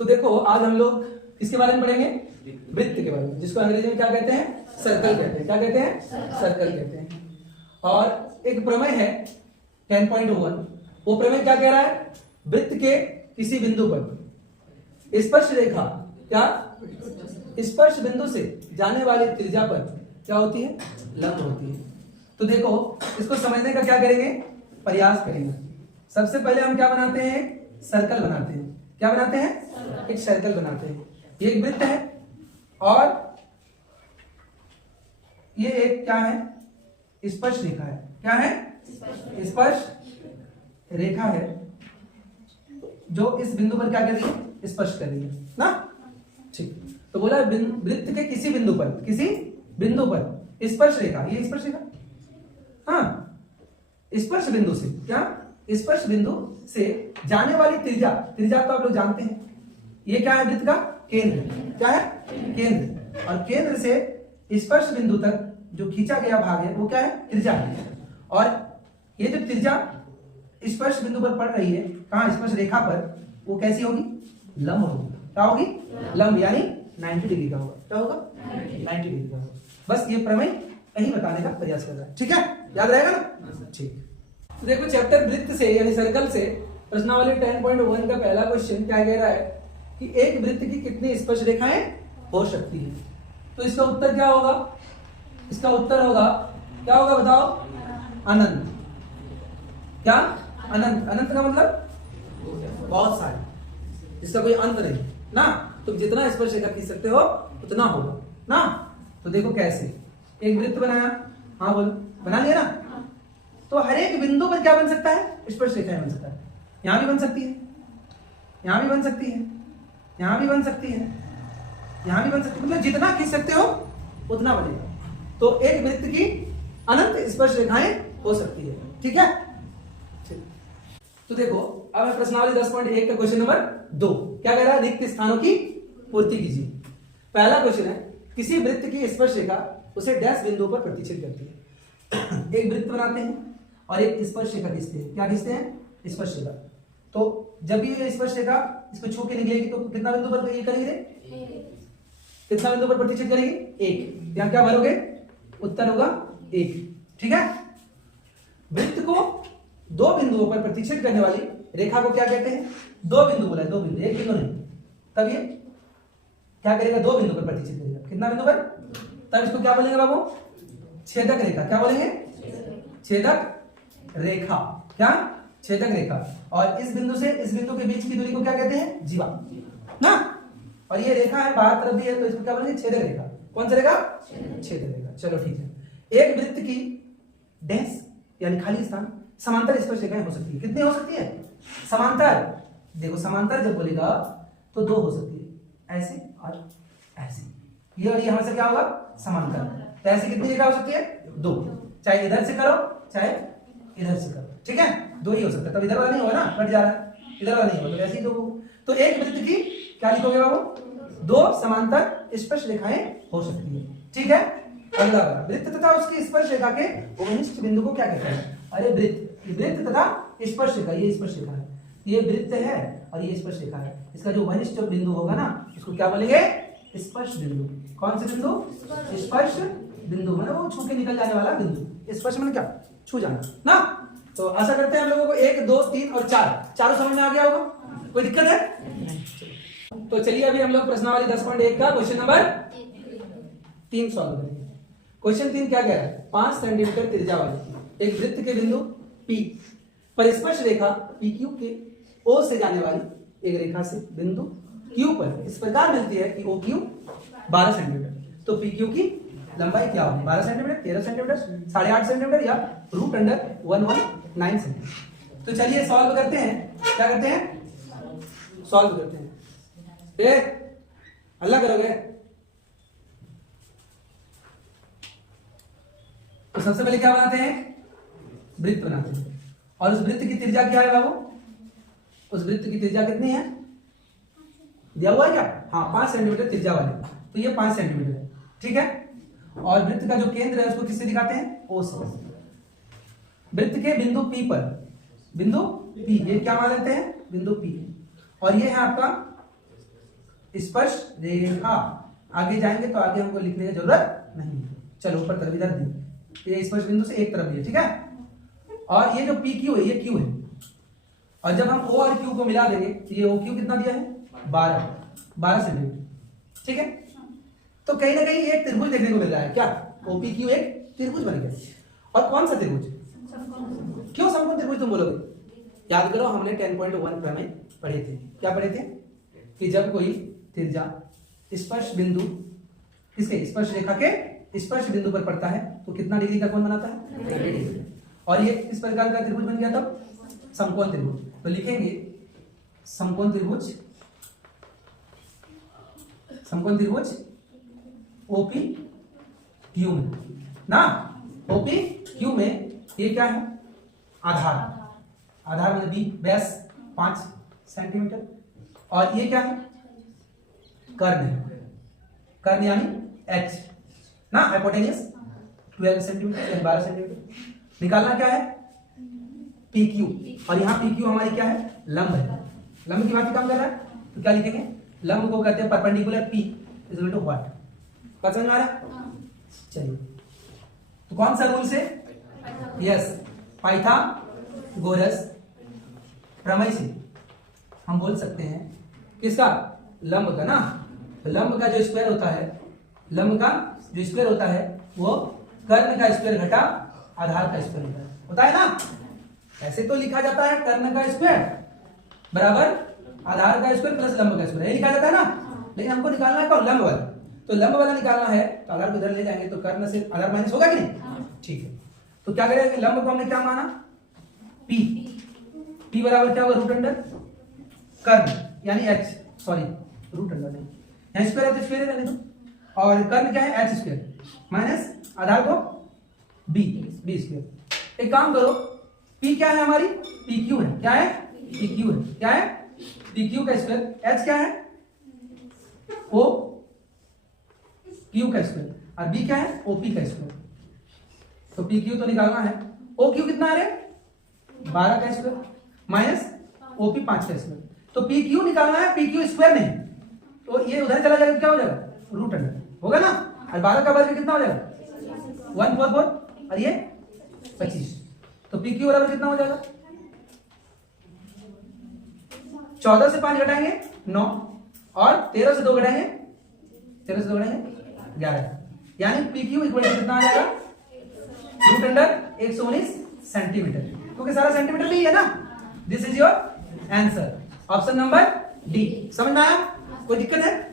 तो देखो आज हम लोग किसके बारे में पढ़ेंगे? वृत्त के बारे में, जिसको अंग्रेजी में क्या कहते हैं? सर्कल कहते हैं। क्या कहते हैं? सर्कल कहते हैं। और एक प्रमेय है 10.1, वो प्रमेय क्या कह रहा है? वृत्त के किसी बिंदु पर स्पर्श रेखा क्या स्पर्श बिंदु से जाने वाली त्रिज्या पर क्या होती है? लंब होती है। तो देखो इसको समझने का क्या करेंगे? प्रयास करेंगे। सबसे पहले हम क्या बनाते हैं? सर्कल बनाते हैं। क्या बनाते हैं? एक सर्कल बनाते हैं। ये एक वृत्त है और ये एक क्या है? स्पर्श रेखा है। क्या है? स्पर्श रेखा है जो इस बिंदु पर क्या कर रही है? स्पर्श कर रही है ना। ठीक, तो बोला वृत्त के किसी बिंदु पर स्पर्श रेखा, ये स्पर्श रेखा, हाँ, स्पर्श बिंदु से क्या? स्पर्श बिंदु से जाने वाली त्रिज्या तो आप लोग जानते हैं। ये क्या है? वृत्त का केंद्र। क्या है? केंद्र। और केंद्र से स्पर्श बिंदु तक जो खींचा गया भाग है वो क्या है? त्रिज्या है। और ये जो त्रिज्या स्पर्श बिंदु पर पड़ रही है, कहां? स्पर्श रेखा पर, वो कैसी होगी? लंब होगी। क्या होगी? लंब, यानी 90 डिग्री का होगा। क्या होगा? 90 डिग्री का होगा। बस ये प्रमेय यही बताने का प्रयास कर रहा है। ठीक है, याद रहेगा ना? ठीक। तो देखो चैप्टर वृत्त से यानी सर्कल से प्रश्नावली 10.1 का पहला क्वेश्चन क्या कह रहा है कि एक वृत्त की कितनी स्पर्श रेखाएं हो सकती है? तो इसका उत्तर क्या होगा? इसका उत्तर होगा, क्या होगा बताओ? अनंत। क्या? अनंत। अनंत का मतलब बहुत सारे, जिसका कोई अंत नहीं ना। तुम जितना स्पर्श रेखा खींच सकते हो उतना होगा ना। तो देखो कैसे, एक वृत्त बनाया, हाँ बोलो, बना लिया ना। तो हर एक बिंदु पर क्या बन सकता है? स्पर्श रेखाएं बन सकता है। यहां भी बन सकती है, यहां भी बन सकती है, यहां भी बन सकती है, यहां भी बन सकती है, मतलब जितना खींच सकते हो उतना बनेगा। तो एक वृत्त की अनंत स्पर्श रेखाएं हो सकती है। ठीक है, तो देखो अब है प्रश्नावली 10.1 का क्वेश्चन नंबर 2। क्या कह रहा है? रिक्त स्थानों की पूर्ति कीजिए। पहला क्वेश्चन है, किसी वृत्त की स्पर्श रेखा उसे डैश बिंदु पर प्रतिच्छेद करती है। एक वृत्त बनाते हैं और एक स्पर्श रेखा खींचते हैं। क्या खींचते हैं? स्पर्श रेखा। तो जब ये स्पर्श रेखा इसको छू के निकलेगी तो कितना बिंदु पर ये करेंगे? कितना बिंदु पर प्रतिच्छेद करेगी? 1। यहां क्या भरोगे? उत्तर होगा 1। ठीक है, वृत्त को दो बिंदुओं पर प्रतिच्छेद करने वाली रेखा को क्या कहते हैं? दो बिंदु बोला है, दो बिंदु, एक बिंदु नहीं। तब ये क्या करेगा? दो बिंदु पर प्रतिच्छेद करेगा। कितना बिंदु पर? तब इसको क्या बोलेंगे बाबू? छेदक रेखा। क्या बोलेंगे? छेदक रेखा। क्या? छेदक रेखा। और इस बिंदु से इस बिंदु के बीच की दूरी को क्या कहते हैं? जीवा ना। और ये रेखा है बाहर तरफ भी है, तो इसको क्या बोलेंगे? छेदक रेखा। कौन सा रेखा? छेदक रेखा। चलो ठीक है। एक वृत्त की डैश यानी खाली स्थान समांतर स्पर्श रेखाएं हो सकती है। कितनी हो सकती है? समांतर। देखो समांतर जब बोलेगा तो दो हो सकती है, ऐसे और ऐसे। ये और यहां से क्या होगा? समांतर। तो ऐसे कितनी रेखा हो सकती है? दो। चाहे इधर से करो चाहे इधर से करो। ठीक है, दो ही हो सकता है। तब इधर वाला नहीं होगा ना, कट जा रहा है, इधर वाला नहीं होगा, तो ऐसे ही दो होगा। तो एक वृत्त की क्या लिखोगे बाबू? दो समांतर स्पर्श रेखाएं हो सकती है। ठीक है, अगला वाला, वृत्त तथा उसकी स्पर्श रेखा के उपनिष्ठ बिंदु को क्या कहते हैं? अरे वृत्त तथा स्पर्श रेखा, ये स्पर्श रेखा है, ये वृत्त है और ये स्पर्श रेखा है। इसका जो वरिष्ठ बिंदु होगा ना, इसको क्या बोलेंगे? स्पर्श बिंदु। कौन से बिंदु? स्पर्श बिंदु, मतलब वो छू के निकल जाने वाला बिंदु। स्पर्श मतलब क्या? छू जाना ना। तो आशा करते हैं हम लोगों को 1, 2, 3 और 4 चारों समझ में आ गया होगा। कोई दिक्कत है? तो चलिए अभी हम लोग प्रश्नावली 10.1 का क्वेश्चन नंबर 3 सॉल्व करेंगे। क्वेश्चन 3 क्या कह रहा है? 5 सेंटीमीटर त्रिज्या वाली एक वृत्त के बिंदु P पर स्पर्श रेखा PQ के O से जाने वाली एक रेखा से बिंदु Q पर इस प्रकार मिलती है कि OQ 12 सेंटीमीटर। तो PQ की लंबाई क्या होगी? 12 सेंटीमीटर, 13 सेंटीमीटर, 8.5 सेंटीमीटर या √119 सेंटीमीटर। तो चलिए सॉल्व करते हैं। क्या करते हैं? सॉल्व करते हैं। अल्लाह करोगे? तो सबसे पहले क्या बनाते हैं? वृत्त बनाते हैं। और उस वृत्त की त्रिज्या क्या है बाबू? उस वृत्त की त्रिज्या कितनी है? दिया हुआ है क्या? हाँ, 5 सेंटीमीटर त्रिज्या वाले, तो ये 5 सेंटीमीटर है। ठीक है, और वृत्त का जो केंद्र है उसको किससे दिखाते हैं? O से। वृत्त के बिंदु P पर, बिंदु P, ये क्या मान लेते हैं? बिंदु P। और ये है आपका स्पर्श रेखा। आगे जाएंगे तो आगे हमको लिखने की जरूरत नहीं। चलो ऊपर तरफ इधर दी, ये स्पर्श बिंदु से एक तरफ है, ठीक है। और ये जो पी क्यू है ये क्यू है, और जब हम ओ और क्यू को मिला देंगे तो ये ओ क्यू कितना दिया है 12 सेंटीमीटर, ठीक है। तो कहीं ना कहीं एक त्रिभुज देखने को मिल रहा है, क्या ओपी क्यू एक त्रिभुज बन गया। और कौन सा त्रिभुज? क्यों समकोण त्रिभुज तुम बोलोगे? याद करो हमने 10.1 प्रमेय पढ़े थे। क्या पढ़े थे? कि जब कोई त्रिज्या स्पर्श बिंदु किसके स्पर्श रेखा के स्पर्श बिंदु पर पड़ता है तो कितना डिग्री का कोण बनाता है 90 डिग्री। और ये किस प्रकार का त्रिभुज बन गया तब? समकोण त्रिभुज। तो लिखेंगे समकोण त्रिभुज, समकोण त्रिभुज ओपी क्यू में ना, ओपी क्यू में ये क्या है? आधार, आधार मतलब बी, व्यास 5 सेंटीमीटर, और ये क्या है? कर्ण है, कर्ण यानी एच ना, हाइपोटेन्यूस 12 सेंटीमीटर यानी 12 सेंटीमीटर। निकालना क्या है? पी क्यू, और यहाँ पी क्यू हमारी क्या है? लंब है। लंब की बात ही काम कर रहा है तो क्या लिखेंगे? लंब को कहते हैं perpendicular P is equal to what? बात समझ में आ रहा है? चलिए, तो कौन सा रूल से? यस, पाइथागोरस प्रमेय से हम बोल सकते हैं किसका? लंब का ना। तो लंब का जो स्क्वायर होता है, लंब का जो स्क्वायर होता है वो कर्ण का स्क्वायर घटा आधार का स्क्वायर होता है ना। ऐसे तो लिखा जाता है कर्ण का स्क्वायर बराबर आधार का स्क्वायर प्लस लंब का स्क्वायर, ये लिखा जाता है ना। लेकिन हमको निकालना है कौन? लंब वाला। तो लंब वाला निकालना है तो आधार को इधर ले जाएंगे तो कर्ण से आधार माइनस होगा कि नहीं? ठीक है, तो क्या करेंगे? लंब को हमने क्या माना? पी। पी बराबर क्या होगा? रूट अंडर कर्ण यानी एच, सॉरी रूट अंडर नहीं, यहाँ स्क्वायर है तो स्क्वायर है, तो और कर्ण क्या है? एच स्क्वायर माइनस आधार को बी, बी स्क्वायर। एक काम करो, पी क्या है हमारी? पी क्यू है। क्या है? पी क्यू है। क्या है? पी क्यू का स्क्वायर। एच क्या है? ओ क्यू का स्क्वायर, और बी क्या है? ओपी का स्क्वायर। तो पी क्यू तो निकालना है, ओ क्यू कितना है? 12 का स्क्वायर माइनस ओपी 5 का स्क्वायर। तो पी क्यू निकालना है, पी क्यू स्क्वायर नहीं। तो ये उधर चला जाएगा, क्या हो जाएगा? रूट अंडर होगा ना। और 12 का वर्ग कितना हो जाएगा? 144, और ये 25। तो पी क्यू बराबर कितना हो जाएगा? 14 से 5 घटाएंगे 9, और 13 से 2 घटाएंगे 11, यानी पी क्यू इक्वल टू कितना आ जाएगा? रूट अंडर 119 सेंटीमीटर, क्योंकि सारा सेंटीमीटर में ही है ना। This is your answer, option number D. समझ में आया? कोई दिक्कत है?